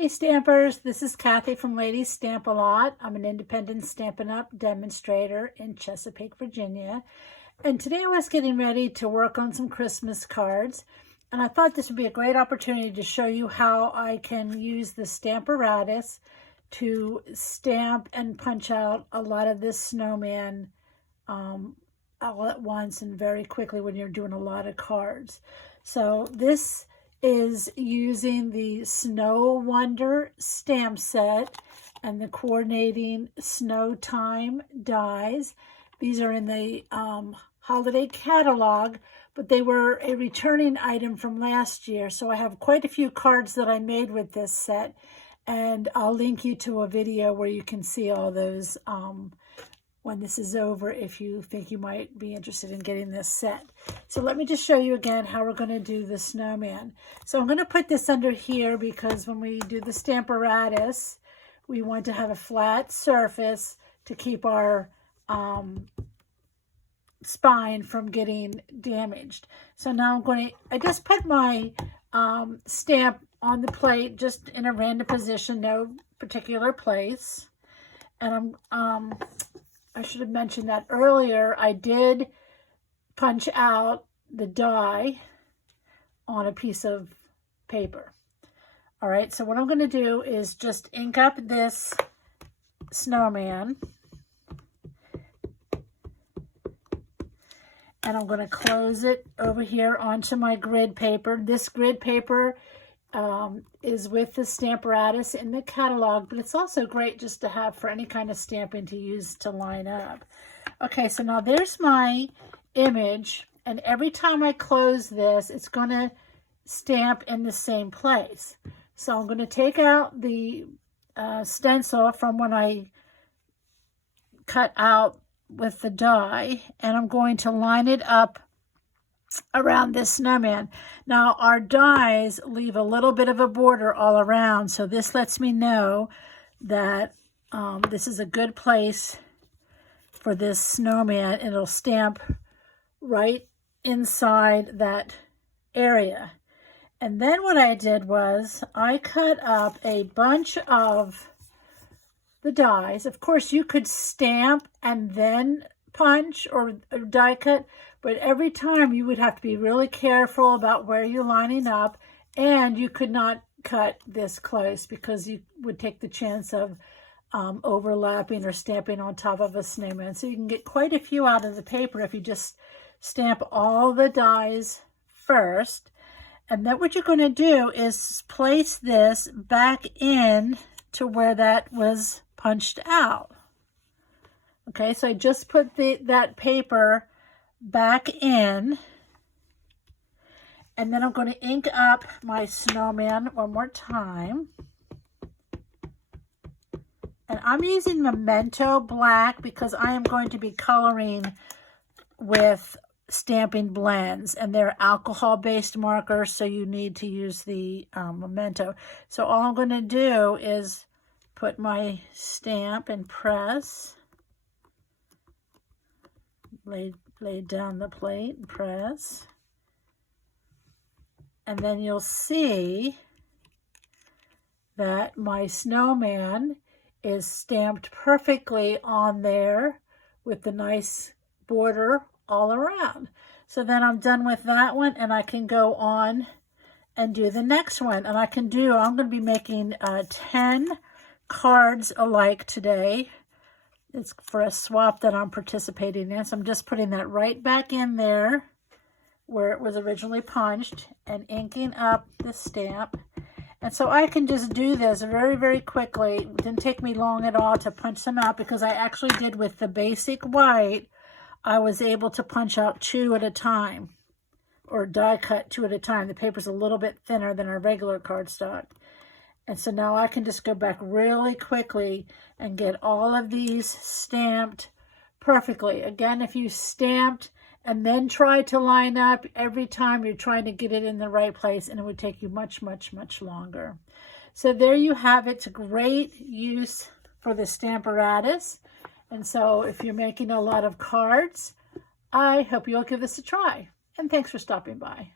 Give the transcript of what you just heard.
Hey Stampers, this is Kathy from Ladies Stamp A Lot. I'm an independent Stampin' Up! Demonstrator in Chesapeake, Virginia. And today I was getting ready to work on some Christmas cards. And I thought this would be a great opportunity to show you how I can use the Stamparatus to stamp and punch out a lot of this snowman all at once and very quickly when you're doing a lot of cards. So this is using the Snow Wonder stamp set and the coordinating snow time dies. These are in the holiday catalog, but they were a returning item from last year. So I have quite a few cards that I made with this set, and I'll link you to a video where you can see all those when this is over, if you think you might be interested in getting this set. So let me just show you again how we're going to do the snowman. So I'm going to put this under here because when we do the Stamparatus, we want to have a flat surface to keep our spine from getting damaged. So now I just put my stamp on the plate just in a random position, no particular place. And I should have mentioned that earlier. I did punch out the die on a piece of paper. All right, so what I'm going to do is just ink up this snowman. And I'm going to close it over here onto my grid paper. This grid paper is with the Stamparatus in the catalog, but it's also great just to have for any kind of stamping to use to line up. Okay, so now there's my image, and every time I close this, it's going to stamp in the same place. So I'm going to take out the stencil from when I cut out with the die, and I'm going to line it up around this snowman. Now our dies leave a little bit of a border all around, so this lets me know that this is a good place for this snowman. It'll stamp right inside that area. And then what I did was I cut up a bunch of the dies. Of course, you could stamp and then punch or die cut, but every time you would have to be really careful about where you're lining up, and you could not cut this close because you would take the chance of overlapping or stamping on top of a snowman. So you can get quite a few out of the paper if you just stamp all the dies first. And then what you're going to do is place this back in to where that was punched out. Okay, so I just put that paper back in, and then I'm going to ink up my snowman one more time. And I'm using Memento Black because I am going to be coloring with Stampin' Blends, and they're alcohol-based markers, so you need to use the Memento. So all I'm going to do is put my stamp and press. Lay down the plate and press. And then you'll see that my snowman is stamped perfectly on there with the nice border all around. So then I'm done with that one, and I can go on and do the next one. And I'm going to be making 10 cards alike today. It's for a swap that I'm participating in. So I'm just putting that right back in there where it was originally punched and inking up the stamp. And so I can just do this very, very quickly. It didn't take me long at all to punch them out because I actually did with the basic white. I was able to punch out 2 at a time, or die cut 2 at a time. The paper's a little bit thinner than our regular cardstock. And so now I can just go back really quickly and get all of these stamped perfectly. Again, if you stamped and then tried to line up, every time you're trying to get it in the right place, and it would take you much, much, much longer. So there you have it. It's a great use for the Stamparatus. And so if you're making a lot of cards, I hope you'll give this a try. And thanks for stopping by.